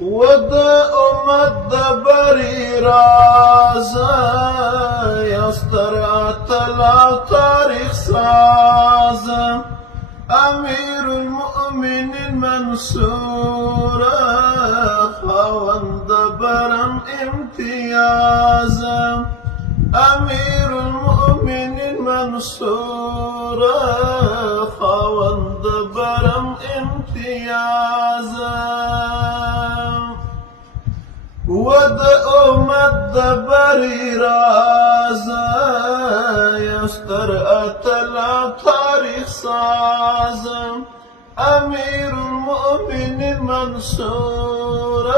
ود امت د بری رازه یو ستر اتل او تاریخ سازه امیر المؤمنین منصور خاوند برم امتیاز امیر المؤمنین منصور خاوند برم امتیاز ود امت د بری رازه یو ستر اتل او تاریخ ساز امیر المؤمنین منصور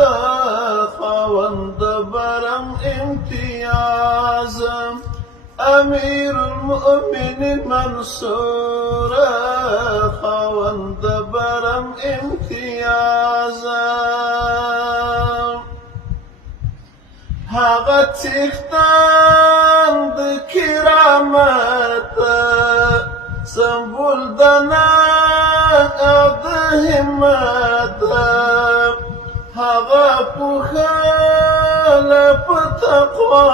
خاوند برم امتیاز امیر المؤمنین منصور خاوند برم امتیاز هغه څښتن د کرامت سمبول د ننګ او د همت هغه پوښل په تقوا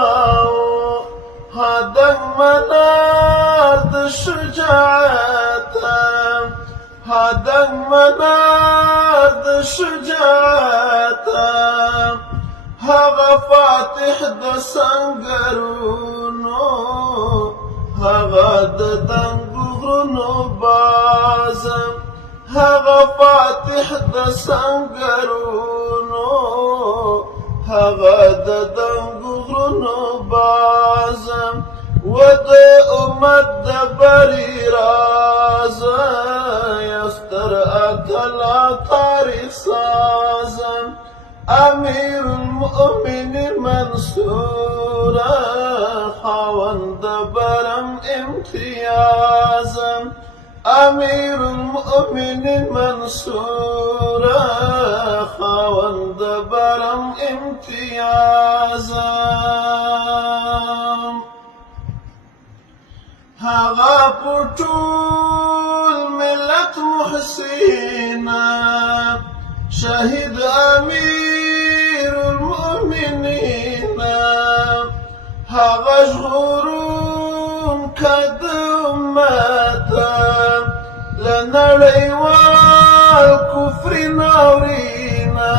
هدنګ منار د شجاعت هدنګ منار د شجاعت هغه فاتح د سنگرونو هغه د دنګو غرونو باز هغه فاتح د سنگرونو هغه د دنګو غرونو باز و د امت د بری راز یو ستر اتل او تاریخ ساز امیر المؤمنین منصور خاوند برم امتیاز امیر المؤمنین منصور خاوند برم امتیاز هغه په ټول ملت محسن شهید امیر المؤمنین هغه ژغورون که د امت له نړیوال کفر ناورینه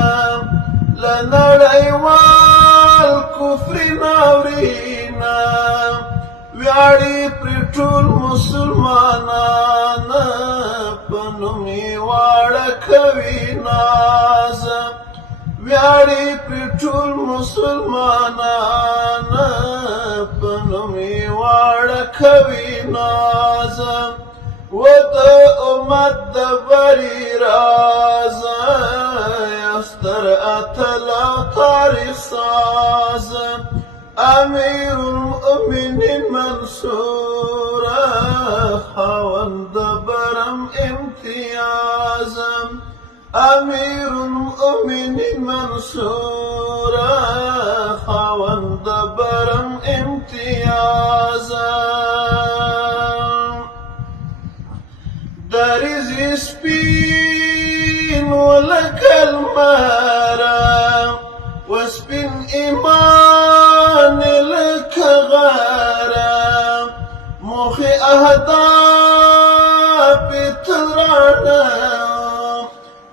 له نړیوال کفر ناورینه ویاړي پرې ټول مسلمانان په نوم یې واړه کوي ناز ویاړي پرې ټول مسلمانان په نوم یې واړه کوي ناز و د امت د بری راز یو ستر اتل او تاریخ ساز امیر المؤمنین منصور خاوند برم امتیاز امیر المؤمنین منصور خاوند برم امتیاز دریزی سپین ولکه المر و سپین ایمان لکه غره موخ اهداف ترانه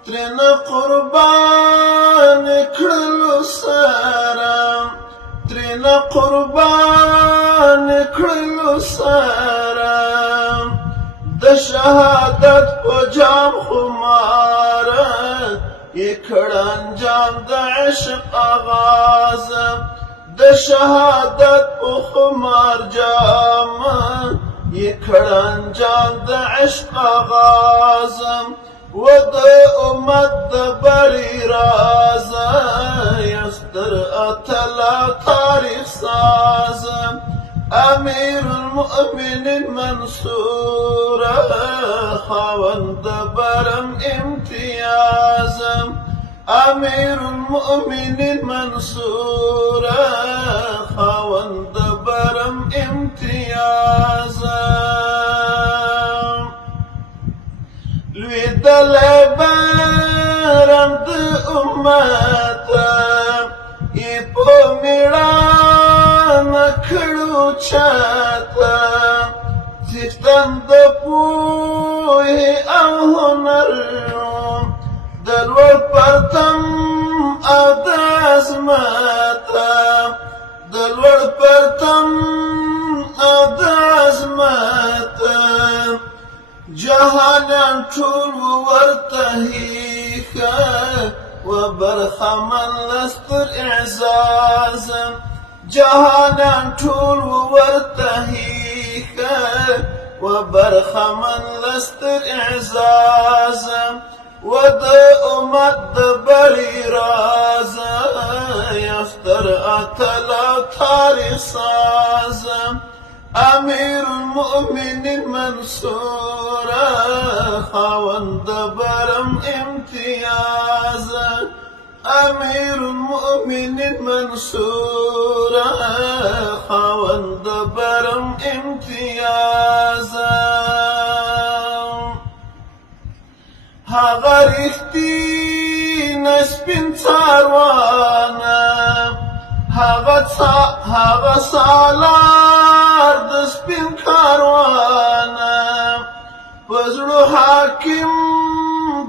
ترنه قربان کړلو سره ترنه قربان کړلو سره د شهادت په جام خمار یې کړ انجام د عشق آغاز د شهادت په خمار جام یې کړ انجام د عشق آغاز و د امت د بری راز یو ستر اتل او تاریخ ساز امیر المؤمنین منصور خاوند برم امتیاز امیر المؤمنین منصور خاوند برم امتیاز لوی دل برم د امت میړانه کړو چاته څښتن د پوهې او هنر د لوړ پرتم او د عظمت د لوړ پرتم او د عظمت جهانیان ټول ورته هیښه و برخمن له ستر اعزاز جهانیان ټول ورته هیښه و برخمن له ستر اعزاز و د امت د بری راز یفتر اتل او تاریخ ساز امیر المؤمنین منصور خاوند برم امتیاز امیر المؤمنین منصور خاوند برم امتیاز هغه رښتینه سپین څاروانه هغه سالار د سپین کاروانه په زړه حاکم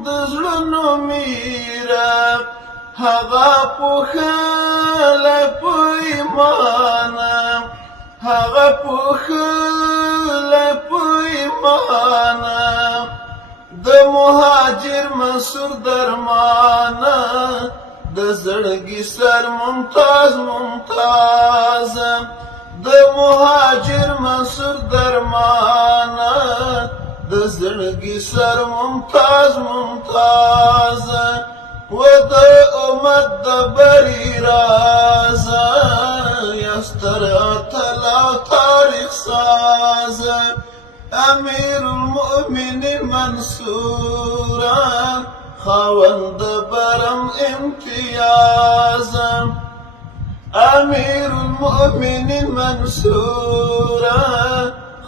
د زړونو میره هغه پوښلی په ایمانه هغه پوښلی په ایمانه د مهاجر منصور درمانه د زړګي سر ممتاز ممتاز د مهاجر منصور درمانه د زړګي سر ممتاز ممتاز و د امت د بری راز یستر اتل او تاریخ ساز امیر المؤمنین منصور خاوند برم امتیاز امیر المؤمنین منصور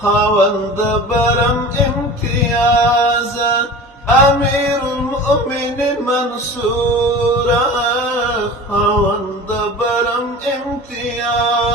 خاوند برم امتیاز امیر المؤمنین منصور خاوند برم امتیاز